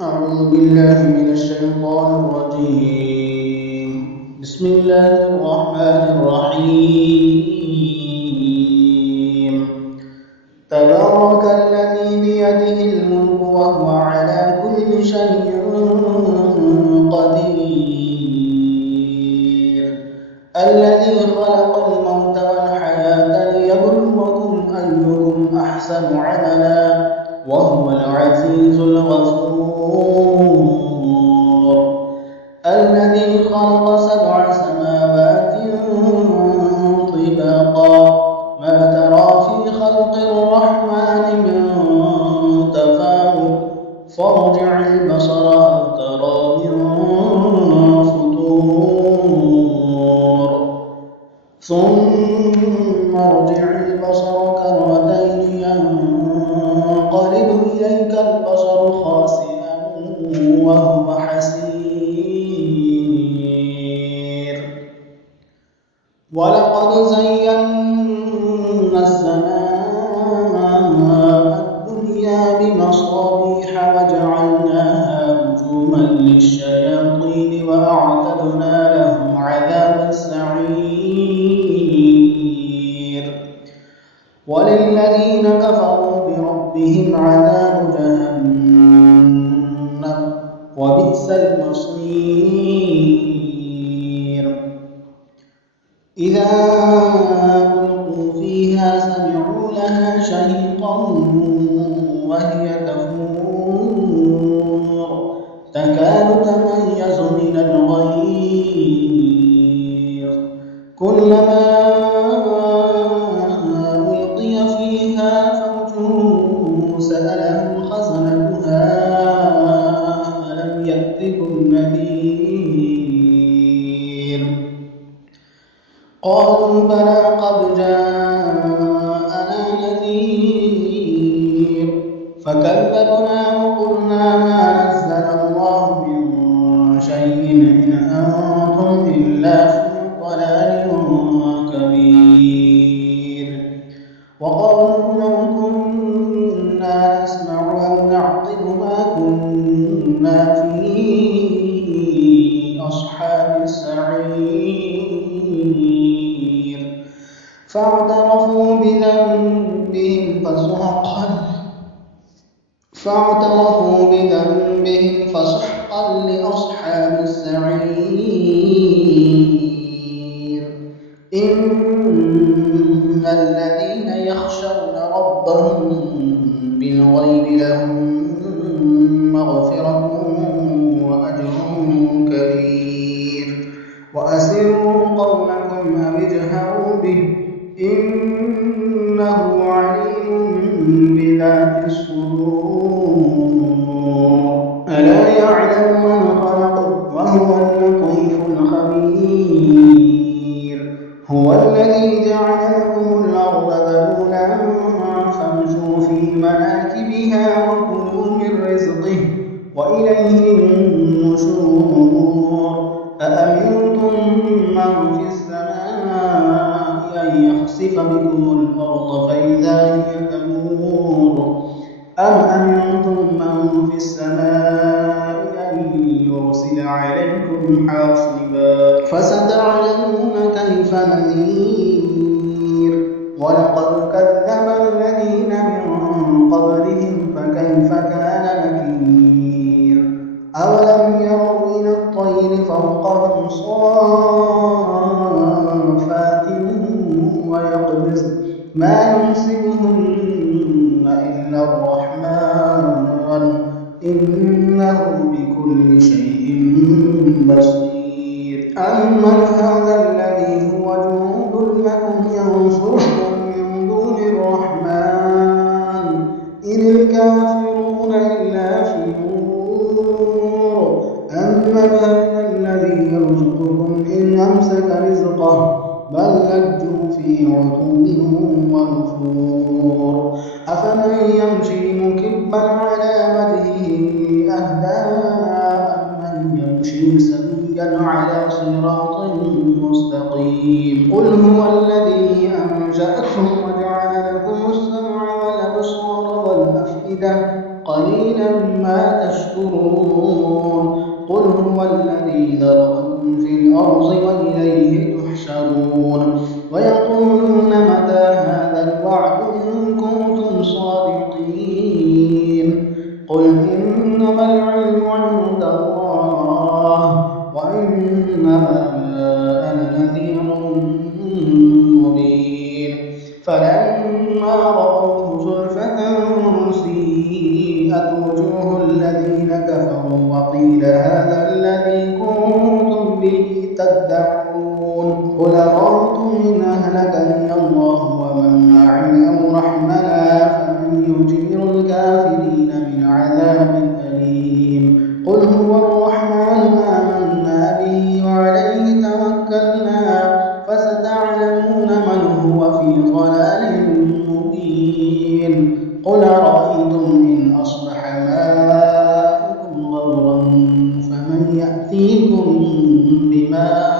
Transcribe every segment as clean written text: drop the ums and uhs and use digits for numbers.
أعوذ بالله من الشيطان الرجيم. بسم الله الرحمن الرحيم. تبارك الذي بيده الملك وهو على كل شيء قدير. الذي خلق الموت والحياة ليبلوكم أيكم أحسن عملا وهو العزيز الغفور. الذي خلق 7 سماوات طباقا ما ترى في خلق الرحمن من تفاوت فارجع البصر هل ترى من فطور ثم ارجع البصر كرتين ينقلب إليك البصر خاسئا وهو حسير. ولقد زينا السماء الدنيا بمصابيح وجعلناها رجوما للشياطين وأعتدنا لهم عذاب السعير. وللذين كفروا بربهم عذاب جهنم وبئس المصير. إذا ألقوا فيها سمعوا لها شهيقا وهي تفور تكاد تميز من الغيظ كلما ألقي فيها فوج سألهم خزنتها ألم يأتكم نذير قالوا بلى قد جاءنا نذير فكذبنا وقلنا ما نزل الله من شيء إن أنتم إلا في ضلال كبير. وقالوا لو كنا نسمع أو نعقل ما كنا في أصحاب السعير فاعترفوا بذنبهم فسحقا لأصحاب السعير. إن الذين يخشون ربهم بالغيب لهم مغفرة وأجر كبير. وأسروا قولكم أو اجهروا به إنه عليم بذات الصدور. ألا يعلم من خلق وهو اللطيف الخبير. هو الذي جعل لكم الأرض ذلولا فامشوا في مناكبها وكلوا من رزقه وإليه النشور. أأمنتم من في السماء أن يخسف بكم الأرض فإذا هي تمور أم أمنتم من في السماء أن يرسل عليكم حاصبا فستعلمون كيف نذير. ولقد كذب الذين من قبلهم فكيف كان نكير. أولم يروا إلى الطير فوقهم صافات ويقبضن ما يمسكهن إلا الرحمن إنه بكل شيء بصير. أمن هذا الذي هو جند لكم ينصركم من دون الرحمن إن الكافرون إلا في نور. أمن هذا الذي يرزقكم إن أمسك رزقه بل لجوا في عتو ونفور. أفمن يمشي مكبا على وجهه أهدى أمن يمشي سويا على صراط مستقيم. قل هو الذي أنشأكم وجعل لكم السمع والأبصار والأفئدة قليلا ما تشكرون. تشكرون قل هو الذي ذرأكم في الأرض وإليه تحشرون ويقولون متى هذا الوعد إن كنتم صادقين قل إنما العلم عند الله وإنما أنا نذير مبين فلما رأوه زلفة سيئت وجوه الذين كفروا وقيل هذا الذي كنتم به تدعون قل أرأيتم إن أهلكني الله ومن معي أو رحمنا فمن يجير الكافرين من عذاب أليم قل هو الرحمن آمنا به وعليه توكلنا فستعلمون من هو في ضلال مبين قل أرأيتم إن أصبح ماؤكم غورا فمن يأتيكم بماء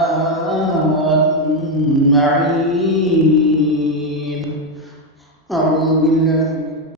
معين أعوذ بالله